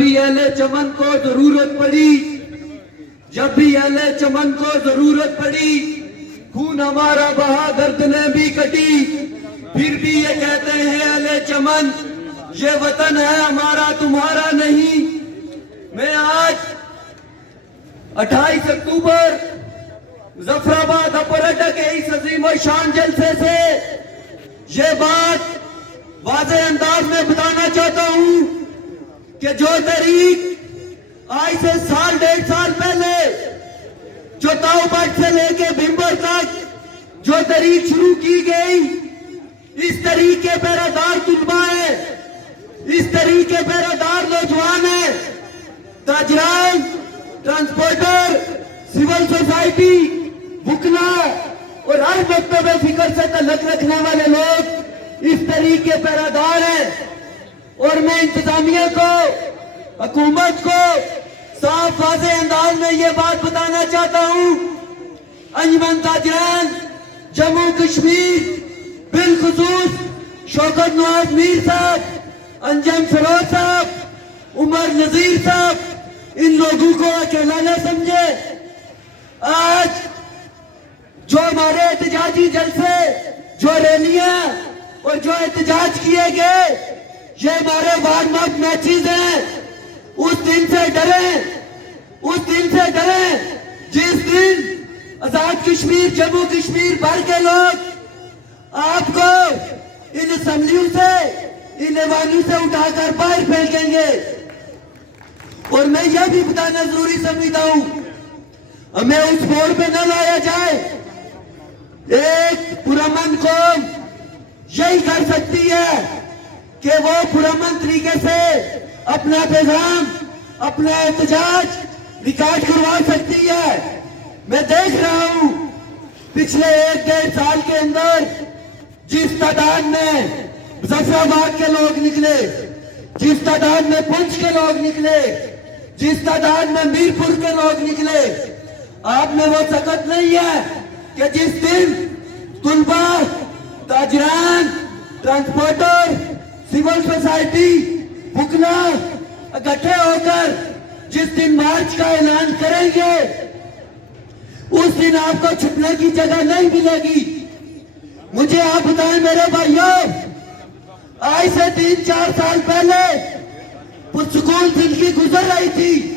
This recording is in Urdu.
بھی اہل چمن کو ضرورت پڑی، جب بھی اہل چمن کو ضرورت پڑی، خون ہمارا بہا، گردنیں بھی کٹی، پھر بھی یہ کہتے ہیں اہل چمن یہ وطن ہے ہمارا تمہارا نہیں۔ میں آج 28 اکتوبر ظفر آباد اپرٹا کے اس عظیم و شان جلسے سے یہ بات واضح انداز میں بتانا چاہتا ہوں کہ جو تحریک آج سے سال ڈیڑھ سال پہلے جو تاؤ بٹ سے لے کے بھمبر تک جو تحریک شروع کی گئی، اس تحریک کے پیرادار طلباء ہیں، اس تحریک کے پیرادار نوجوان ہیں، تاجران، ٹرانسپورٹر، سول سوسائٹی، بکنا اور ہر مکتب فکر سے تعلق رکھنے والے لوگ اس تحریک کے پیرادار ہیں۔ اور میں انتظامیہ کو، حکومت کو صاف واضح انداز میں یہ بات بتانا چاہتا ہوں، انجمن تاجران جموں کشمیر، بالخصوص شوکت نواز میر صاحب، انجم فیروز صاحب، عمر نذیر صاحب، ان لوگوں کو اکیلا نہ سمجھے۔ آج جو ہمارے احتجاجی جلسے، جو ریلیاں اور جو احتجاج کیے گئے، یہ ہمارے وارم اپ میچز ہیں۔ اس دن سے ڈریں، اس دن سے ڈریں جس دن آزاد کشمیر، جموں کشمیر بھر کے لوگ آپ کو ان اسمبلیوں سے، ان ایوانوں سے اٹھا کر باہر پھینکیں گے۔ اور میں یہ بھی بتانا ضروری سمجھتا ہوں، ہمیں اس موڑ پہ نہ لایا جائے۔ ایک پرامن قوم یہی کر سکتی ہے کہ وہ پرامن طریقے سے اپنا پیغام، اپنا احتجاج ریکارڈ کروا سکتی ہے۔ میں دیکھ رہا ہوں پچھلے ایک ڈیڑھ سال کے اندر جس تعداد میں ظفر آباد کے لوگ نکلے، جس تعداد میں پنچ کے لوگ نکلے، جس تعداد میں میرپور کے لوگ نکلے، آپ میں وہ طاقت نہیں ہے کہ جس دن طلباء، تاجران، ٹرانسپورٹر، سول سوسائٹی، بکنا اکٹھے ہو کر جس دن مارچ کا اعلان کریں گے، اس دن آپ کو چھپنے کی جگہ نہیں ملے گی۔ مجھے آپ بتائیں میرے بھائیوں، آج سے 3-4 سال پہلے پرسکون زندگی گزر رہی تھی،